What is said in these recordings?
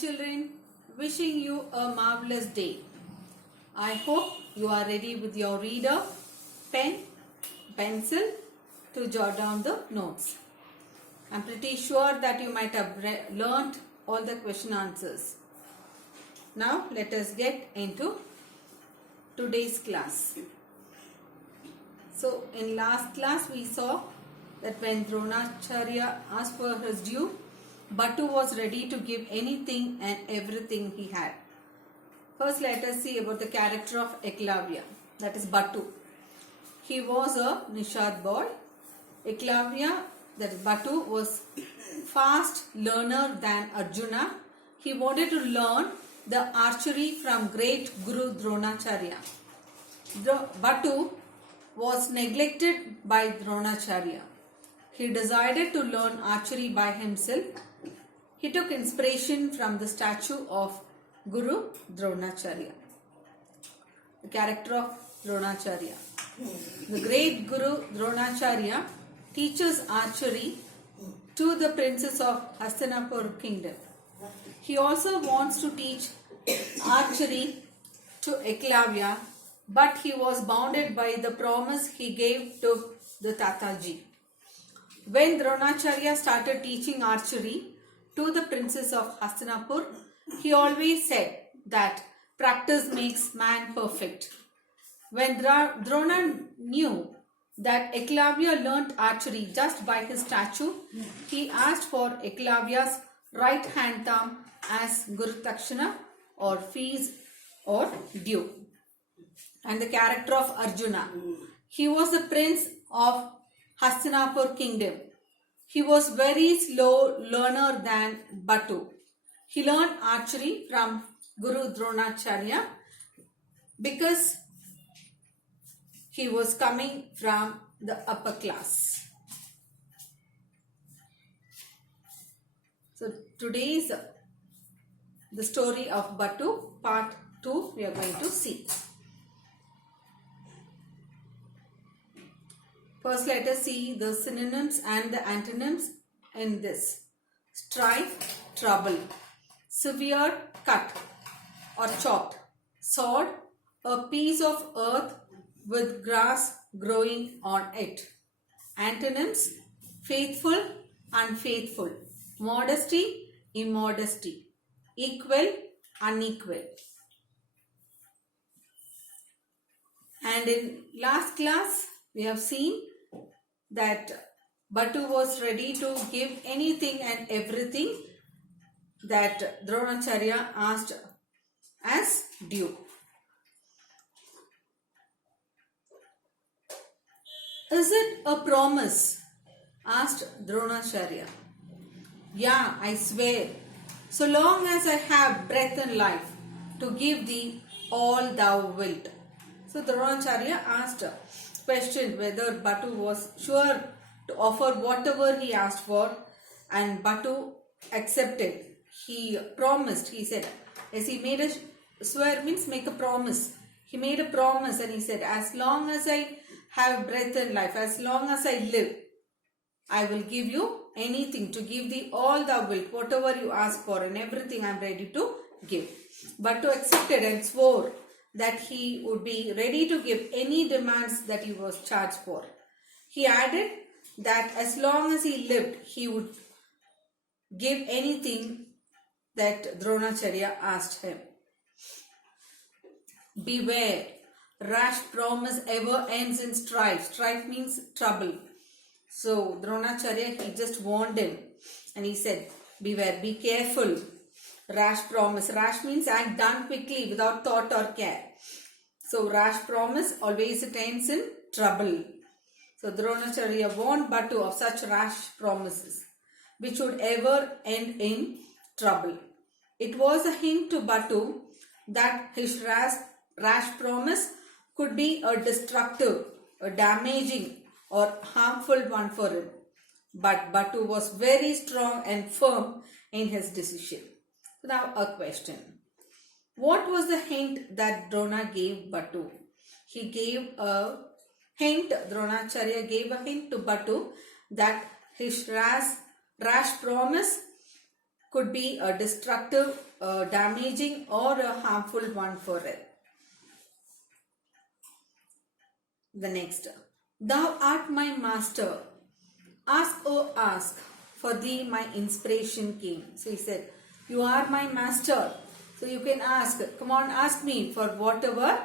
children, wishing you a marvelous day. I hope you are ready with your reader, pen, pencil to jot down the notes. I'm pretty sure that you might have learnt all the question answers. Now let us get into today's class. So in last class we saw that when Dronacharya asked for his due, Batu was ready to give anything and everything he had. First let us see about the character of Eklavya, that is Batu. He was a Nishad boy. Eklavya, that is Batu, was fast learner than Arjuna. He wanted to learn the archery from great Guru Dronacharya. Batu was neglected by Dronacharya. He decided to learn archery by himself. He took inspiration from the statue of Guru Dronacharya. The character of Dronacharya. The great Guru Dronacharya teaches archery to the princes of Hastinapur kingdom. He also wants to teach archery to Eklavya, but he was bounded by the promise he gave to the Tataji. When Dronacharya started teaching archery to the princes of Hastinapur, he always said that practice makes man perfect. When Drona knew that Eklavya learnt archery just by his statue, he asked for Eklavya's right hand thumb as Guru Takshana or fees or due. And the character of Arjuna. He was the prince of Hastinapur kingdom. He was very slow learner than Batu. He learned archery from Guru Dronacharya because he was coming from the upper class. So today is the story of Batu, part 2 we are going to see. First let us see the synonyms and the antonyms in this. Strife, trouble. Severe, cut or chopped. Sod, a piece of earth with grass growing on it. Antonyms: faithful, unfaithful. Modesty, immodesty. Equal, unequal. And in last class we have seen that Batu was ready to give anything and everything that Dronacharya asked as due. Is it a promise? Asked Dronacharya. Yeah, I swear, so long as I have breath and life, to give thee all thou wilt. So Dronacharya asked a question whether Batu was sure to offer whatever he asked for, and Batu accepted. He promised, he said, as he made a swear means make a promise. He made a promise and he said, as long as I have breath and life, as long as I live, I will give you anything, to give thee all thou wilt, whatever you ask for, and everything I am ready to give. Batu accepted and swore that he would be ready to give any demands that he was charged for. He added that as long as he lived, he would give anything that Dronacharya asked him. Beware, rash promise ever ends in strife. Strife means trouble. So Dronacharya, he just warned him and he said, beware, be careful. Rash promise. Rash means act done quickly without thought or care. So rash promise always it ends in trouble. So Dronacharya warned Batu of such rash promises which would ever end in trouble. It was a hint to Batu that his rash promise could be a destructive, a damaging or harmful one for him. But Batu was very strong and firm in his decision. Now a question. What was the hint that Drona gave Batu? He gave a hint, Dronacharya gave a hint to Batu that his rash promise could be a destructive, damaging, or a harmful one for it. The next, thou art my master. Ask, oh ask, for thee my inspiration came. So he said, you are my master. So you can ask, come on, ask me for whatever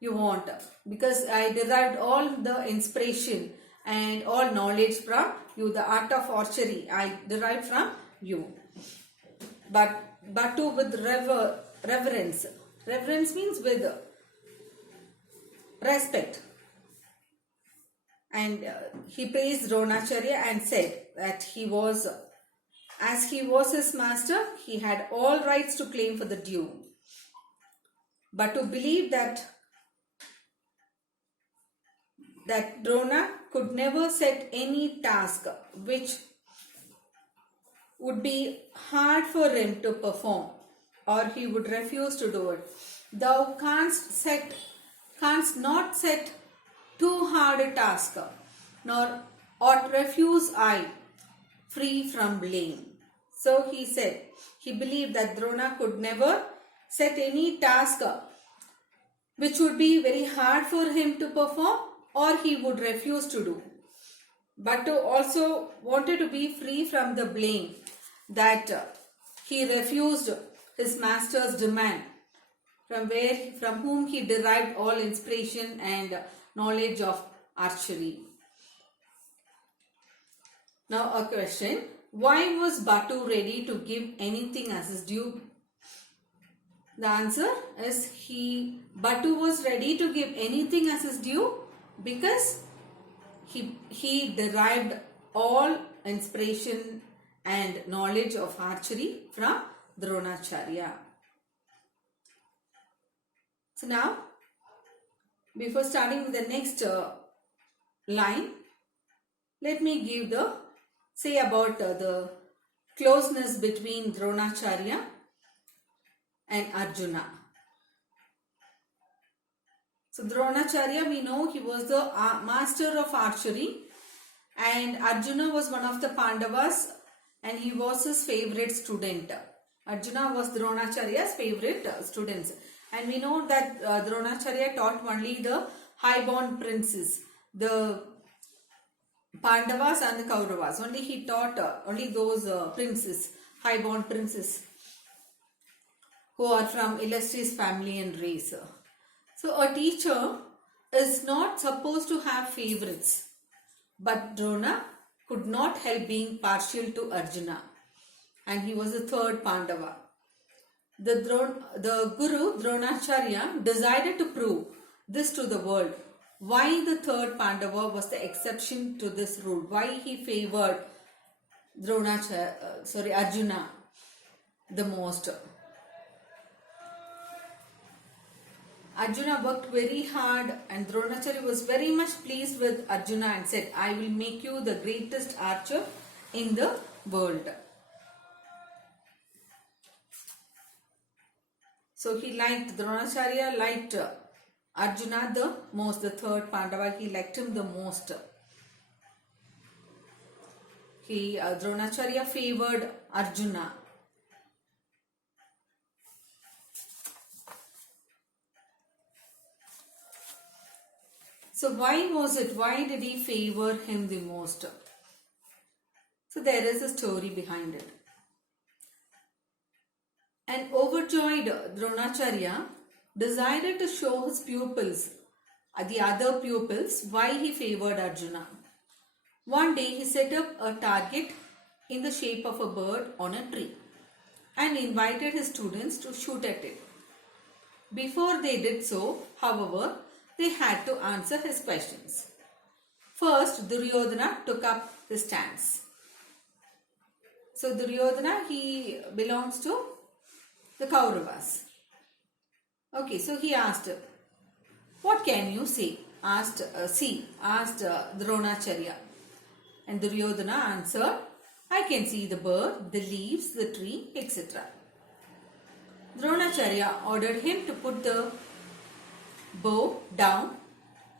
you want. Because I derived all the inspiration and all knowledge from you. The art of archery I derived from you. But Batu with reverence. Reverence means with respect. And he praised Dronacharya and said that as he was his master, he had all rights to claim for the due. Batu believed that Drona could never set any task which would be hard for him to perform, or he would refuse to do it. Thou canst not set too hard a task, nor ought refuse I, free from blame. So he said, he believed that Drona could never set any task which would be very hard for him to perform, or he would refuse to do. But also wanted to be free from the blame that he refused his master's demand, from whom he derived all inspiration and knowledge of archery. Now a question, why was Batu ready to give anything as his due? The answer is Batu was ready to give anything as his due because he derived all inspiration and knowledge of archery from Dronacharya. So now, before starting with the next line, let me say about the closeness between Dronacharya and Arjuna. So Dronacharya, we know he was the master of archery, and Arjuna was one of the Pandavas and he was his favorite student. Arjuna was Dronacharya's favorite student. And we know that Dronacharya taught only the high-born princes, the Pandavas and the Kauravas. Only he taught only those princes, high-born princes who are from illustrious family and race. So a teacher is not supposed to have favorites, but Drona could not help being partial to Arjuna, and he was the third Pandava. The Guru Dronacharya decided to prove this to the world, why the third Pandava was the exception to this rule, why he favored Arjuna the most. Arjuna worked very hard and Dronacharya was very much pleased with Arjuna and said, I will make you the greatest archer in the world. So Dronacharya liked Arjuna the most, the third Pandava, he liked him the most. Dronacharya favored Arjuna. So why did he favor him the most? So there is a story behind it. An overjoyed Dronacharya decided to show his pupils, the other pupils, why he favored Arjuna. One day he set up a target in the shape of a bird on a tree and invited his students to shoot at it. Before they did so, however, they had to answer his questions. First, Duryodhana took up the stance. So Duryodhana, he belongs to the Kauravas. Okay, so he asked, what can you say? Asked Dronacharya. And Duryodhana answered, I can see the bird, the leaves, the tree, etc. Dronacharya ordered him to put the bow down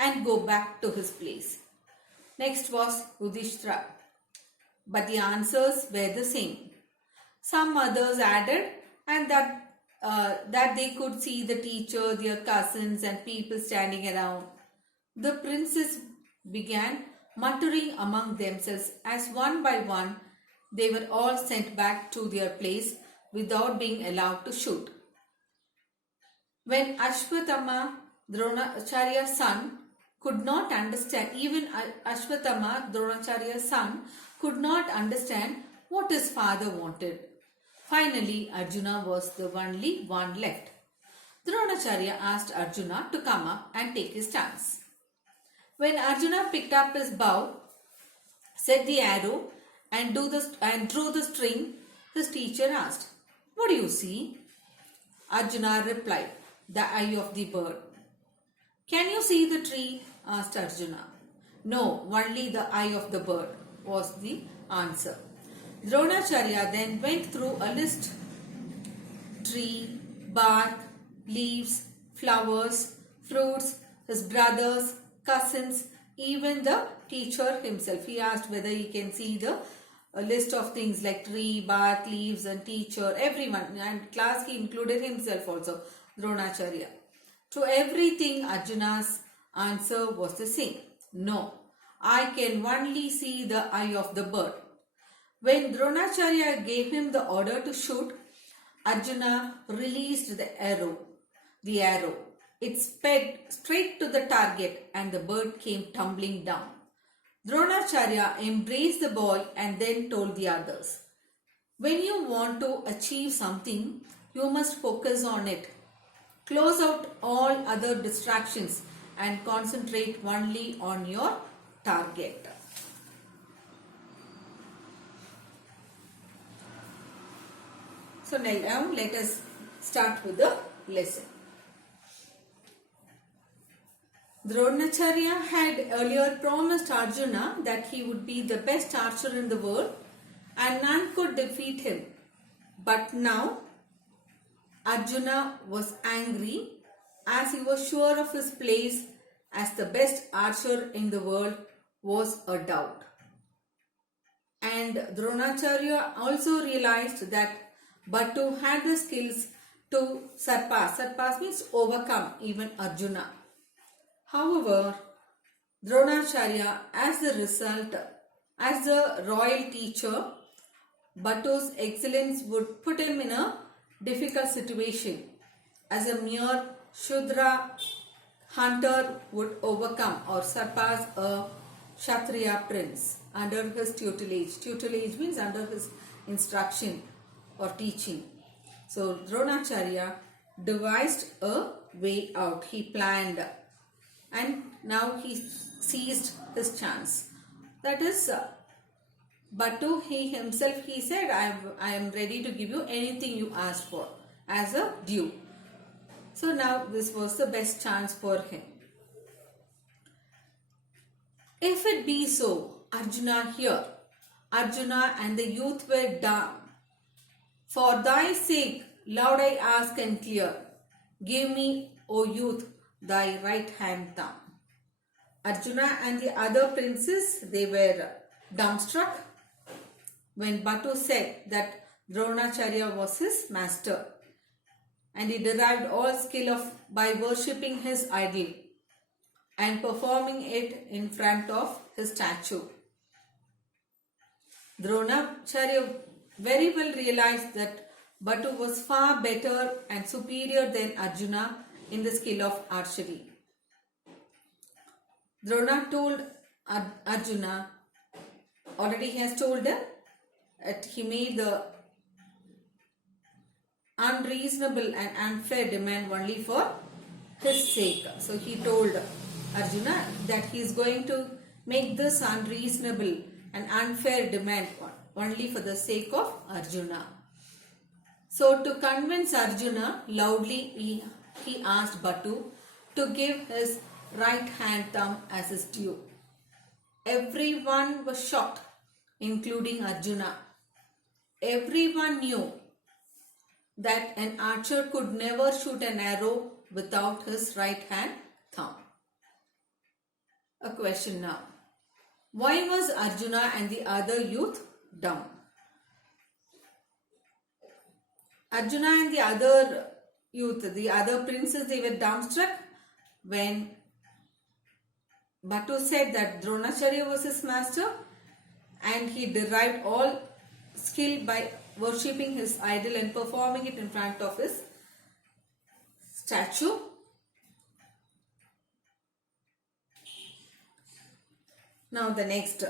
and go back to his place. Next was Yudhishthira, but the answers were the same. Some others added, and that they could see the teacher, their cousins, and people standing around. The princes began muttering among themselves as one by one they were all sent back to their place without being allowed to shoot. When Ashwatthama, Dronacharya's son, could not understand, even Ashwatthama, Dronacharya's son, could not understand what his father wanted. Finally, Arjuna was the only one left. Dronacharya asked Arjuna to come up and take his stance. When Arjuna picked up his bow, set the arrow, and drew the string, his teacher asked, "What do you see?" Arjuna replied, "The eye of the bird." "Can you see the tree?" asked Arjuna. "No, only the eye of the bird," was the answer. Dronacharya then went through a list: tree, bark, leaves, flowers, fruits, his brothers, cousins, even the teacher himself. He asked whether he can see the list of things like tree, bark, leaves, and teacher, everyone. And class he included himself also, Dronacharya. To everything, Arjuna's answer was the same: "No, I can only see the eye of the bird." When Dronacharya gave him the order to shoot, Arjuna released the arrow. It sped straight to the target and the bird came tumbling down. Dronacharya embraced the boy and then told the others, "When you want to achieve something, you must focus on it. Close out all other distractions and concentrate only on your target." So now let us start with the lesson. Dronacharya had earlier promised Arjuna that he would be the best archer in the world and none could defeat him. But now Arjuna was angry as he was sure of his place as the best archer in the world was a doubt. And Dronacharya also realized that Batu had the skills to surpass. Surpass means overcome even Arjuna. However, Dronacharya, as the royal teacher, Batu's excellence would put him in a difficult situation, as a mere Shudra hunter would overcome or surpass a Kshatriya prince under his tutelage. Tutelage means under his instruction or teaching. So Dronacharya devised a way out. He planned and now he seized his chance. That is, Batu, he himself, he said, I am ready to give you anything you ask for as a due. So now this was the best chance for him. If it be so, Arjuna and the youth were dumb. For thy sake, loud I ask and clear, give me, O youth, thy right hand thumb. Arjuna and the other princes, they were dumbstruck when Batu said that Dronacharya was his master and he derived all skill by worshipping his idol and performing it in front of his statue. Dronacharya very well realized that Batu was far better and superior than Arjuna in the skill of archery. Drona told Arjuna, already he has told him that he made the unreasonable and unfair demand only for his sake. So he told Arjuna that he is going to make this unreasonable and unfair demand only for the sake of Arjuna. So to convince Arjuna, loudly he asked Batu to give his right hand thumb as his due. Everyone was shocked, including Arjuna. Everyone knew that an archer could never shoot an arrow without his right hand thumb. A question now. Why was Arjuna and the other youth dumb? Arjuna and the other youth, the other princes, they were dumbstruck when Batu said that Dronacharya was his master and he derived all skill by worshipping his idol and performing it in front of his statue. Now the next.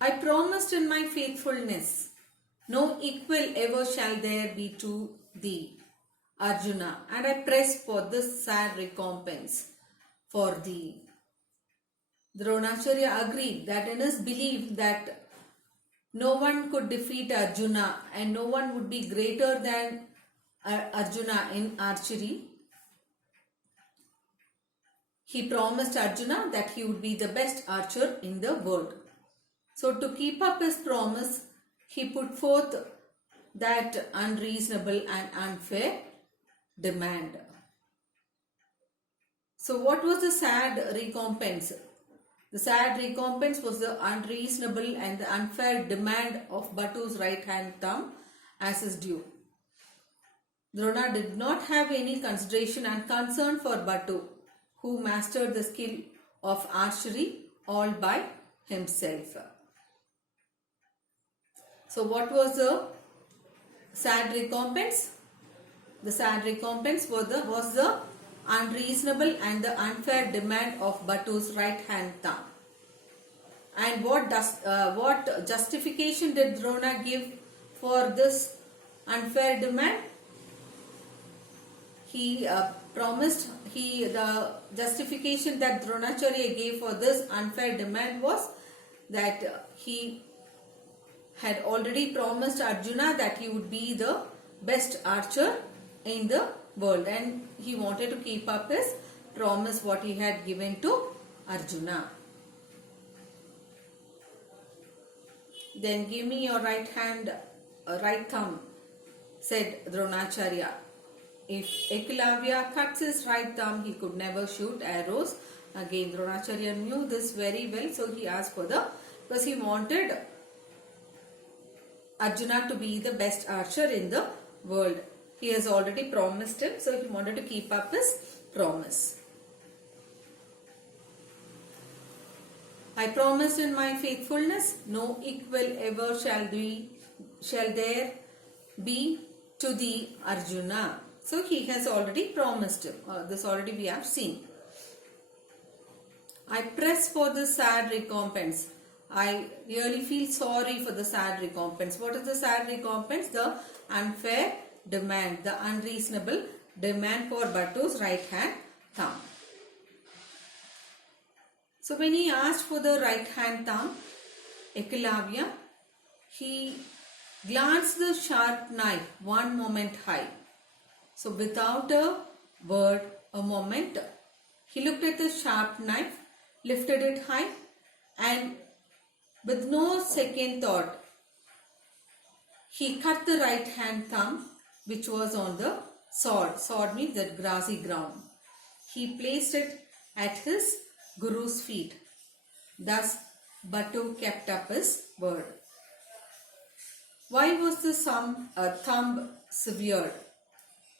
I promised in my faithfulness, no equal ever shall there be to thee, Arjuna, and I press for this sad recompense for thee. Dronacharya agreed that in his belief that no one could defeat Arjuna and no one would be greater than Arjuna in archery, he promised Arjuna that he would be the best archer in the world. So to keep up his promise, he put forth that unreasonable and unfair demand. So what was the sad recompense? The sad recompense was the unreasonable and the unfair demand of Batu's right hand thumb as his due. Drona did not have any consideration and concern for Batu, who mastered the skill of archery all by himself. So what was the sad recompense? The sad recompense was the unreasonable and the unfair demand of Batu's right hand thumb. And what justification did Drona give for this unfair demand? The justification that Dronacharya gave for this unfair demand was that he had already promised Arjuna that he would be the best archer in the world, and he wanted to keep up his promise what he had given to Arjuna. Then give me your right thumb, said Dronacharya. If Eklavya cuts his right thumb, he could never shoot arrows. Again, Dronacharya knew this very well, so he asked for because he wanted Arjuna to be the best archer in the world. He has already promised him, so he wanted to keep up his promise. I promised in my faithfulness, no equal ever shall there be to thee, Arjuna. So he has already promised him. This already we have seen. I press for the sad recompense. I really feel sorry for the sad recompense. What is the sad recompense? The unfair demand, the unreasonable demand for Batu's right hand thumb. So when he asked for the right hand thumb, Eklavya, he glanced the sharp knife one moment high. So without a word, a moment, he looked at the sharp knife, lifted it high, and with no second thought, he cut the right hand thumb which was on the sword. Sword means that grassy ground. He placed it at his Guru's feet. Thus, Batu kept up his word. Why was the thumb severed?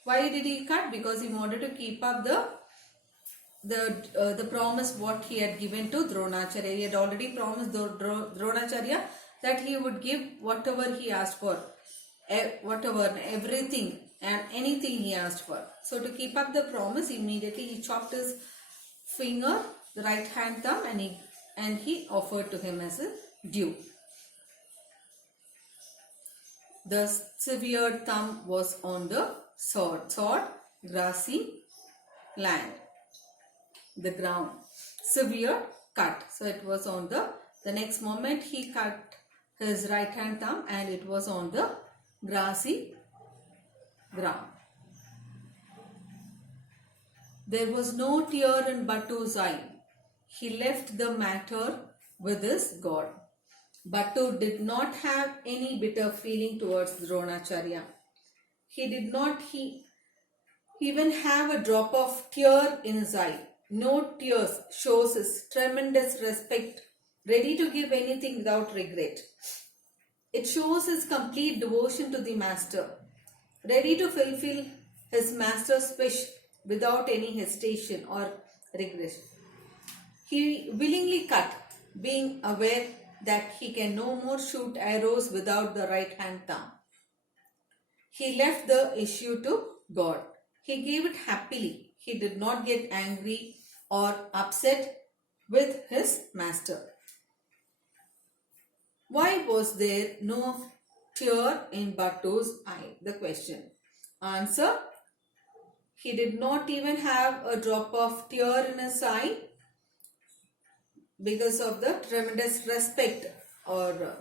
Why did he cut? Because he wanted to keep up the promise what he had given to Dronacharya. He had already promised Dronacharya that he would give whatever he asked for, everything and anything he asked for. So to keep up the promise, immediately he chopped his finger, the right hand thumb, and he offered to him as a due. The severed thumb was on the sword, grassy land, the ground. Severed, cut. So it was on the next moment he cut his right hand thumb and it was on the grassy ground. There was no tear in Batu's eye. He left the matter with his God. Batu did not have any bitter feeling towards Dronacharya. He did not even have a drop of tear in his eye. No tears shows his tremendous respect, ready to give anything without regret. It shows his complete devotion to the master, ready to fulfill his master's wish without any hesitation or regret. He willingly cut, being aware that he can no more shoot arrows without the right hand thumb. He left the issue to God. He gave it happily. He did not get angry or upset with his master. Why was there no tear in Bhattu's eye? The question. Answer. He did not even have a drop of tear in his eye because of the tremendous respect or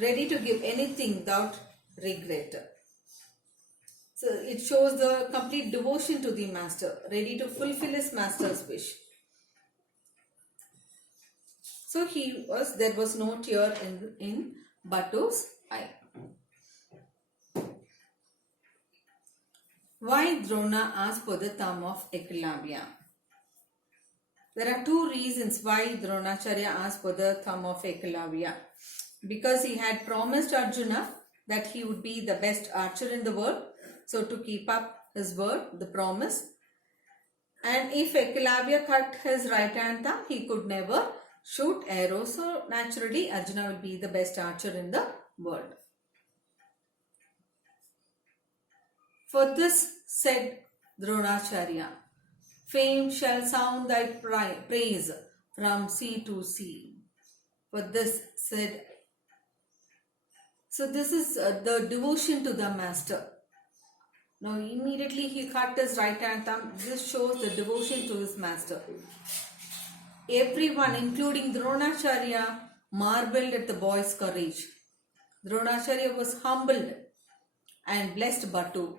ready to give anything without regret. So it shows the complete devotion to the master, ready to fulfill his master's wish. So there was no tear in Bhattu's eye. Why Drona asked for the thumb of Eklavya? There are two reasons why Dronacharya asked for the thumb of Eklavya. Because he had promised Arjuna that he would be the best archer in the world. So to keep up his word, the promise. And if Eklavya cut his right hand thumb, he could never shoot arrows. So naturally Arjuna will be the best archer in the world. For this said Dronacharya, fame shall sound thy praise from sea to sea. For this said, so this is the devotion to the master. Now immediately he cut his right hand thumb. This shows the devotion to his master. Everyone, including Dronacharya, marveled at the boy's courage. Dronacharya was humbled and blessed Bhattu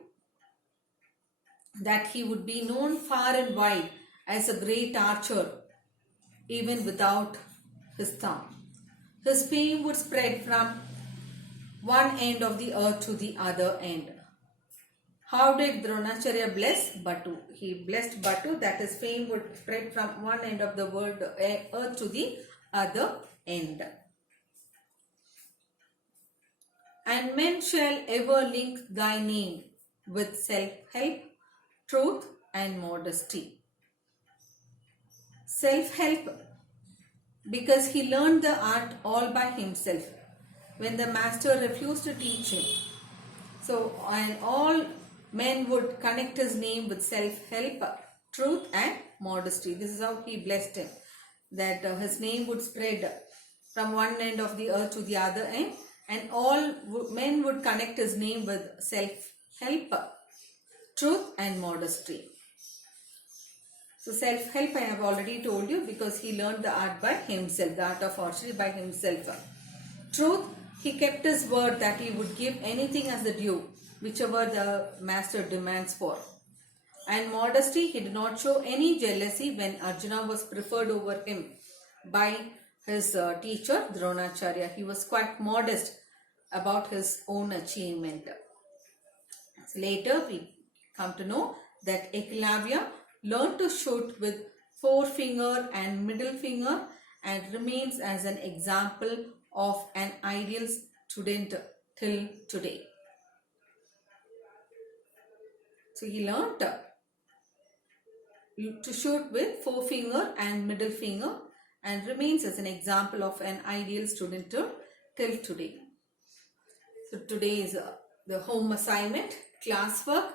that he would be known far and wide as a great archer even without his thumb. His fame would spread from one end of the earth to the other end. How did Dronacharya bless Bhattu? He blessed Bhattu that his fame would spread from one end of the world, earth to the other end. And men shall ever link thy name with self-help, truth and modesty. Self-help because he learned the art all by himself when the master refused to teach him. So, and all men would connect his name with self-help, truth and modesty. This is how he blessed him. That his name would spread from one end of the earth to the other end. And all men would connect his name with self-help, truth and modesty. So self-help I have already told you because he learned the art by himself, the art of archery by himself. Truth, he kept his word that he would give anything as the due, whichever the master demands for. And modesty, he did not show any jealousy when Arjuna was preferred over him by his teacher Dronacharya. He was quite modest about his own achievement. So later we come to know that Eklavya learned to shoot with forefinger and middle finger and remains as an example of an ideal student till today. So he learned to shoot with forefinger and middle finger and remains as an example of an ideal student till today. So today is the home assignment, classwork.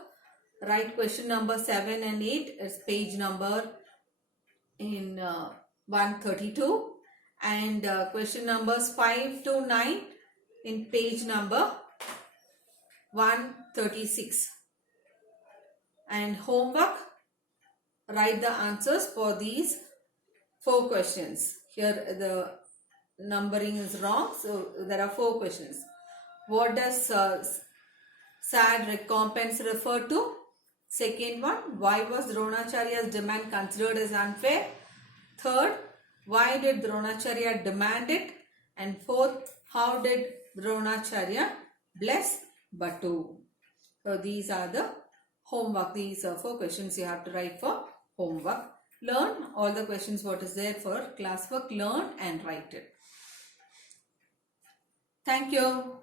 Write question number 7 and 8 is page number in 132 and question numbers 5 to 9 in page number 136. And homework, write the answers for these 4 questions. Here the numbering is wrong, so there are 4 questions. What does sad recompense refer to? Second one, why was Dronacharya's demand considered as unfair? Third, why did Dronacharya demand it? And fourth, how did Dronacharya bless Bhattu? So these are the homework. These are 4 questions you have to write for homework. Learn all the questions what is there for classwork. Learn and write it. Thank you.